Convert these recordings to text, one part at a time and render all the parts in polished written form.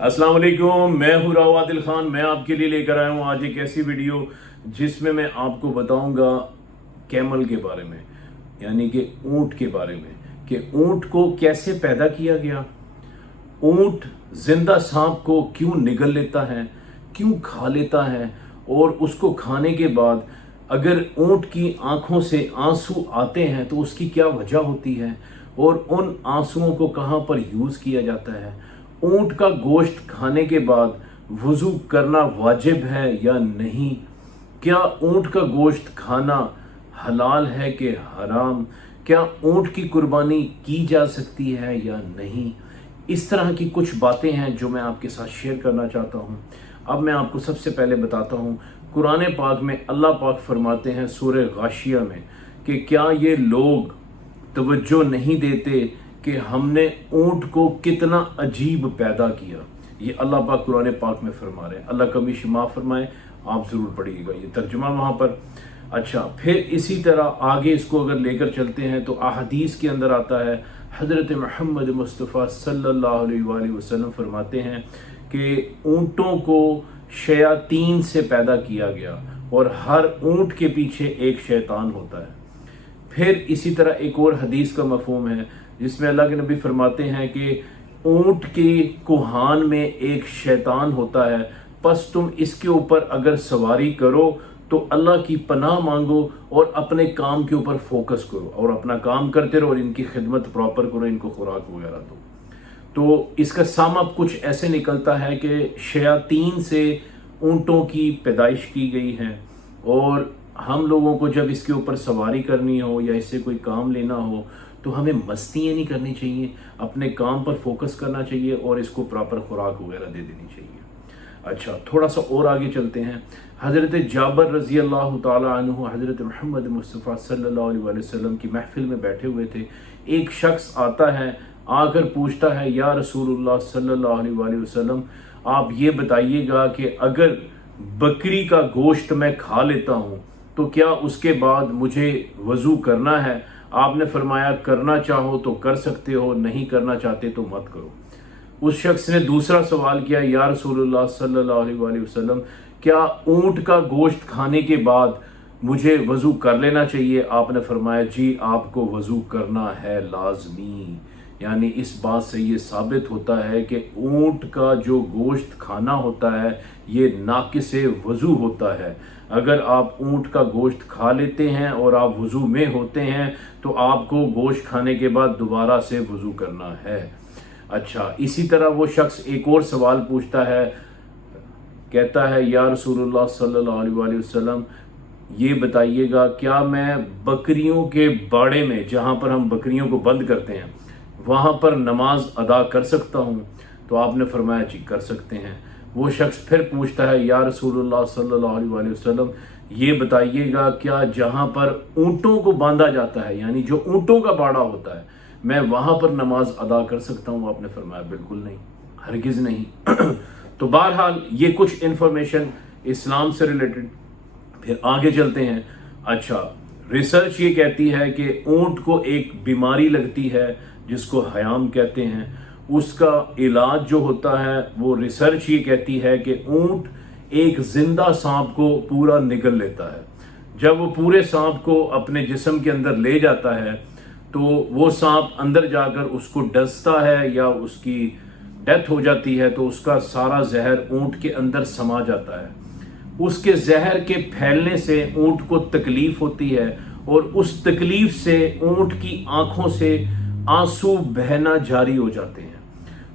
अस्सलाम वालेकुम, मैं हूँ राव आदिल खान। मैं आपके लिए लेकर आया हूँ आज एक ऐसी वीडियो जिसमें मैं आपको बताऊंगा कैमल के बारे में, यानी कि ऊंट के बारे में, कि ऊंट को कैसे पैदा किया गया, ऊंट जिंदा सांप को क्यों निगल लेता है, क्यों खा लेता है, और उसको खाने के बाद अगर ऊंट की आंखों से आंसू आते हैं तो उसकी क्या वजह होती है, और उन आंसुओं को कहाँ पर यूज़ किया जाता है। ऊंट का गोश्त खाने के बाद वज़ू करना वाजिब है या नहीं, क्या ऊंट का गोश्त खाना हलाल है कि हराम, क्या ऊंट की कुर्बानी की जा सकती है या नहीं। इस तरह की कुछ बातें हैं जो मैं आपके साथ शेयर करना चाहता हूं। अब मैं आपको सबसे पहले बताता हूं, कुरान पाक में अल्लाह पाक फरमाते हैं सूरह गाशिया में कि क्या ये लोग तवज्जो नहीं देते कि हमने ऊंट को कितना अजीब पैदा किया। ये अल्लाह पाक कुरान पाक में फरमा रहे हैं। अल्लाह कभी क्षमा फरमाए, आप ज़रूर पढ़िएगा ये तर्जुमा वहाँ पर। अच्छा, फिर इसी तरह आगे इसको अगर लेकर चलते हैं तो अहदीस के अंदर आता है, हज़रत मोहम्मद मुस्तफ़ा सल्लल्लाहु अलैहि वसल्लम फरमाते हैं कि ऊँटों को शयातीन से पैदा किया गया और हर ऊँट के पीछे एक शैतान होता है। फिर इसी तरह एक और हदीस का मफहूम है जिसमें अल्लाह के नबी फरमाते हैं कि ऊँट के कुहान में एक शैतान होता है, बस तुम इसके ऊपर अगर सवारी करो तो अल्लाह की पनाह मांगो और अपने काम के ऊपर फोकस करो और अपना काम करते रहो और इनकी खिदमत प्रॉपर करो, इनको खुराक वगैरह दो। तो इसका सम अप कुछ ऐसे निकलता है कि शयातीन से ऊँटों की पैदाइश की गई है, और हम लोगों को जब इसके ऊपर सवारी करनी हो या इससे कोई काम लेना हो तो हमें मस्तियाँ नहीं करनी चाहिए, अपने काम पर फोकस करना चाहिए और इसको प्रॉपर खुराक वगैरह दे देनी चाहिए। अच्छा, थोड़ा सा और आगे चलते हैं। हज़रत जाबर रज़ी अल्लाह ताला अन्हु हज़रत मोहम्मद मुस्तफ़ा सल्लल्लाहु अलैहि वसल्लम की महफिल में बैठे हुए थे। एक शख्स आता है, आकर पूछता है, या रसूलुल्लाह सल्लल्लाहु अलैहि वसल्लम, आप ये बताइएगा कि अगर बकरी का गोश्त मैं खा लेता हूँ तो क्या उसके बाद मुझे वज़ू करना है। आपने फरमाया, करना चाहो तो कर सकते हो, नहीं करना चाहते तो मत करो। उस शख्स ने दूसरा सवाल किया, या रसूलुल्लाह सल्लल्लाहु अलैहि वसल्लम, क्या ऊँट का गोश्त खाने के बाद मुझे वज़ू कर लेना चाहिए। आपने फरमाया, जी आपको वज़ू करना है लाजमी। यानी इस बात से ये साबित होता है कि ऊँट का जो गोश्त खाना होता है ये नाक़िसे वज़ू होता है। अगर आप ऊँट का गोश्त खा लेते हैं और आप वज़ू में होते हैं तो आपको गोश्त खाने के बाद दोबारा से वज़ू करना है। अच्छा, इसी तरह वो शख्स एक और सवाल पूछता है, कहता है, या रसूलुल्लाह सल्लल्लाहु अलैहि वसल्लम, ये बताइएगा क्या मैं बकरियों के बाड़े में, जहाँ पर हम बकरियों को बंद करते हैं, वहाँ पर नमाज अदा कर सकता हूँ। तो आपने फरमाया, जी कर सकते हैं। वो शख्स फिर पूछता है, या रसूलुल्लाह सल्लल्लाहु अलैहि वसल्लम, ये बताइएगा क्या जहाँ पर ऊँटों को बांधा जाता है, यानी जो ऊँटों का बाड़ा होता है, मैं वहाँ पर नमाज अदा कर सकता हूँ। आपने फरमाया, बिल्कुल नहीं, हरगिज़ नहीं। तो बहरहाल ये कुछ इन्फॉर्मेशन इस्लाम से रिलेटेड। फिर आगे चलते हैं। अच्छा, रिसर्च ये कहती है कि ऊँट को एक बीमारी लगती है जिसको हयाम कहते हैं, उसका इलाज जो होता है वो रिसर्च ये कहती है कि ऊँट एक जिंदा सांप को पूरा निगल लेता है। जब वो पूरे सांप को अपने जिस्म के अंदर ले जाता है तो वो सांप अंदर जाकर उसको डसता है या उसकी डेथ हो जाती है, तो उसका सारा जहर ऊँट के अंदर समा जाता है। उसके जहर के फैलने से ऊँट को तकलीफ होती है और उस तकलीफ से ऊँट की आंखों से आंसू बहना जारी हो जाते हैं।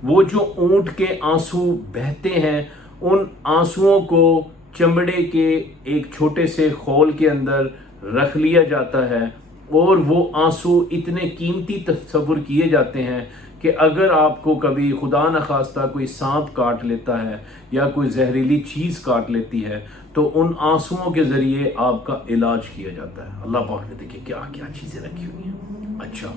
वो जो ऊँट के आंसू बहते हैं, उन आंसुओं को चमड़े के एक छोटे से खोल के अंदर रख लिया जाता है और वो आंसू इतने कीमती तस्वुर किए जाते हैं कि अगर आपको कभी खुदा न खास्ता कोई सांप काट लेता है या कोई जहरीली चीज़ काट लेती है तो उन आंसुओं के ज़रिए आपका इलाज किया जाता है। अल्लाह पाक ने देखिए क्या क्या चीज़ें रखी हुई हैं। अच्छा,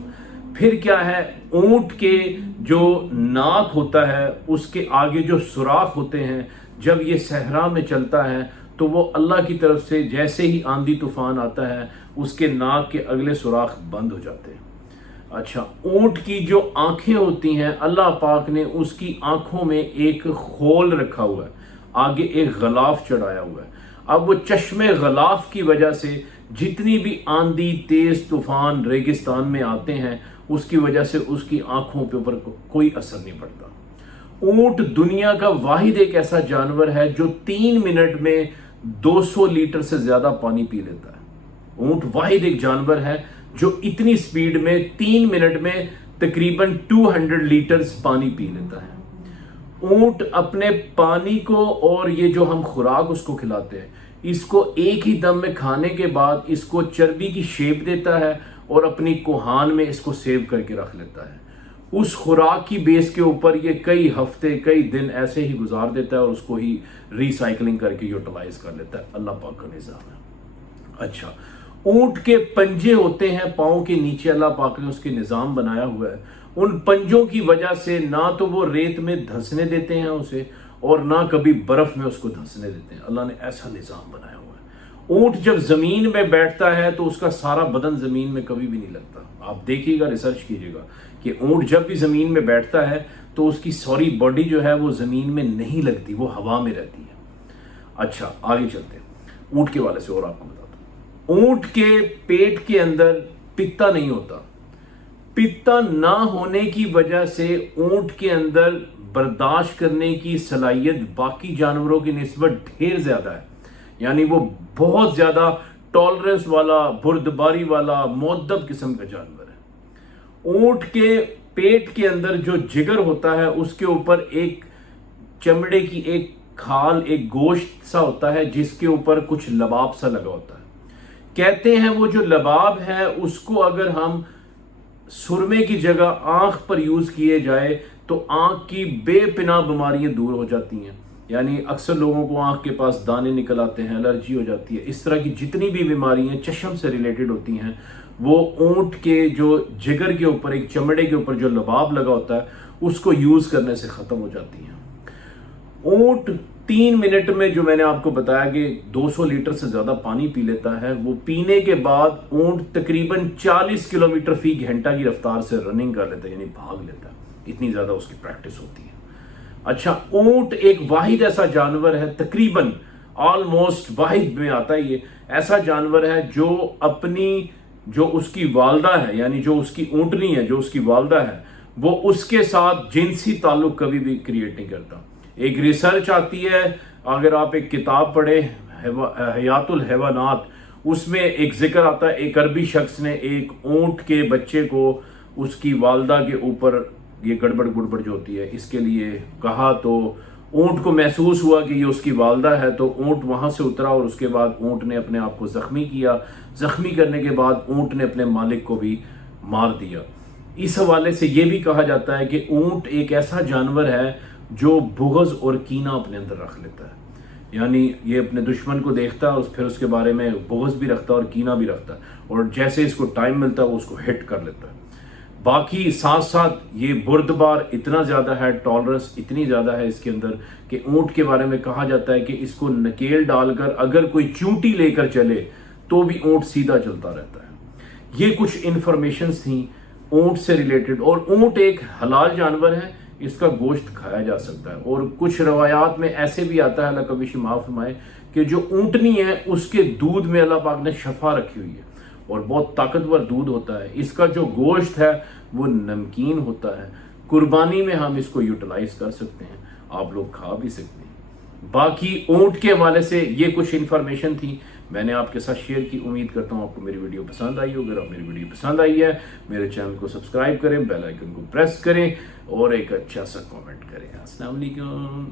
फिर क्या है, ऊँट के जो नाक होता है उसके आगे जो सुराख होते हैं, जब ये सहरा में चलता है तो वो अल्लाह की तरफ से जैसे ही आंधी तूफान आता है उसके नाक के अगले सुराख बंद हो जाते हैं। अच्छा, ऊंट की जो आंखें होती हैं अल्लाह पाक ने उसकी आंखों में एक खोल रखा हुआ है, आगे एक गलाफ चढ़ाया हुआ है। अब वो चश्मे गलाफ की वजह से जितनी भी आंधी तेज तूफान रेगिस्तान में आते हैं उसकी वजह से उसकी आंखों के ऊपर कोई असर नहीं पड़ता। ऊंट दुनिया का वाहिद एक ऐसा जानवर है जो 3 मिनट में 200 लीटर से ज्यादा पानी पी लेता है। ऊंट वाहिद एक जानवर है जो इतनी स्पीड में 3 मिनट में तकरीबन 200 लीटर्स पानी पी लेता है। ऊंट अपने पानी को और ये जो हम खुराक उसको खिलाते हैं इसको एक ही दम में खाने के बाद इसको चर्बी की शेप देता है और अपनी कोहान में इसको सेव करके रख लेता है। उस खुराक की बेस के ऊपर ये कई हफ्ते कई दिन ऐसे ही गुजार देता है और उसको ही रिसाइकलिंग करके यूटिलाइज कर लेता है। अल्लाह पाक का निज़ाम है। अच्छा, ऊंट के पंजे होते हैं पाँव के नीचे, अल्लाह पाक ने उसके निज़ाम बनाया हुआ है। उन पंजों की वजह से ना तो वो रेत में धंसने देते हैं उसे और ना कभी बर्फ में उसको धंसने देते हैं। अल्लाह ने ऐसा निज़ाम बनाया हुआ है। ऊंट जब जमीन में बैठता है तो उसका सारा बदन जमीन में कभी भी नहीं लगता। आप देखिएगा, रिसर्च कीजिएगा कि ऊंट जब भी जमीन में बैठता है तो उसकी सारी बॉडी जो है वो जमीन में नहीं लगती, वो हवा में रहती है। अच्छा, आगे चलते हैं ऊंट के वाले से और आपको बताता हूं। ऊंट के पेट के अंदर पित्ता नहीं होता। पित्ता ना होने की वजह से ऊंट के अंदर बर्दाश्त करने की सलाहियत बाकी जानवरों की निस्बत ढेर ज्यादा है। यानी वो बहुत ज्यादा टॉलरेंस वाला, बुर्दबारी वाला, मुअद्दब किस्म का जानवर है। ऊंट के पेट के अंदर जो जिगर होता है उसके ऊपर एक चमड़े की एक खाल, एक गोश्त सा होता है जिसके ऊपर कुछ लबाब सा लगा होता है। कहते हैं वो जो लबाब है उसको अगर हम सुरमे की जगह आंख पर यूज किए जाए तो आंख की बेपनाह बीमारियां दूर हो जाती हैं। यानी अक्सर लोगों को आंख के पास दाने निकल आते हैं, एलर्जी हो जाती है, इस तरह की जितनी भी बीमारियां चश्म से रिलेटेड होती हैं वो ऊंट के जो जिगर के ऊपर एक चमड़े के ऊपर जो लबाब लगा होता है उसको यूज करने से खत्म हो जाती हैं। ऊंट 3 मिनट में, जो मैंने आपको बताया कि 200 लीटर से ज्यादा पानी पी लेता है, वो पीने के बाद ऊंट तकरीबन 40 किलोमीटर फी घंटा की रफ्तार से रनिंग कर लेता है, यानी भाग लेता है। इतनी ज्यादा उसकी प्रैक्टिस होती है। अच्छा, ऊंट एक वाहिद ऐसा जानवर है, तकरीबन ऑलमोस्ट वाहिद में आता है, ये ऐसा जानवर है जो अपनी, जो उसकी वालदा है, यानी जो उसकी ऊंटनी है, जो उसकी वालदा है, वो उसके साथ जिनसी ताल्लुक कभी भी क्रिएट नहीं करता। एक रिसर्च आती है, अगर आप एक किताब पढ़े हयातुल हैवानात, उसमें एक जिक्र आता है एक अरबी शख्स ने एक ऊंट के बच्चे को उसकी वालदा के ऊपर, ये गड़बड़ गुड़बड़ जो होती है इसके लिए कहा, तो ऊंट को महसूस हुआ कि ये उसकी वालदा है, तो ऊंट वहां से उतरा और उसके बाद ऊंट ने अपने आप को जख्मी किया। जख्मी करने के बाद ऊंट ने अपने मालिक को भी मार दिया। इस हवाले से ये भी कहा जाता है कि ऊंट एक ऐसा जानवर है जो बुग़्ज़ और कीना अपने अंदर रख लेता है। यानी ये अपने दुश्मन को देखता है और फिर उसके बारे में बुग़्ज़ भी रखता है और कीना भी रखता है, और जैसे इसको टाइम मिलता है वो उसको हिट कर लेता है। बाकी साथ साथ ये बुर्दबार इतना ज़्यादा है, टॉलरेंस इतनी ज़्यादा है इसके अंदर कि ऊंट के बारे में कहा जाता है कि इसको नकेल डालकर अगर कोई चूंटी लेकर चले तो भी ऊंट सीधा चलता रहता है। ये कुछ इंफॉर्मेशंस थी ऊंट से रिलेटेड। और ऊंट एक हलाल जानवर है, इसका गोश्त खाया जा सकता है। और कुछ रवायात में ऐसे भी आता है, अल्लाह कभी माफ फरमाए, कि जो ऊंटनी है उसके दूध में अल्लाह पाक ने शफा रखी हुई है और बहुत ताकतवर दूध होता है। इसका जो गोश्त है वो नमकीन होता है। कुर्बानी में हम इसको यूटिलाइज कर सकते हैं, आप लोग खा भी सकते हैं। बाकी ऊंट के हवाले से ये कुछ इंफॉर्मेशन थी, मैंने आपके साथ शेयर की। उम्मीद करता हूँ आपको मेरी वीडियो पसंद आई हो। अगर आप मेरी वीडियो पसंद आई है, मेरे चैनल को सब्सक्राइब करें, बेल आइकन को प्रेस करें और एक अच्छा सा कमेंट करें। अस्सलाम वालेकुम।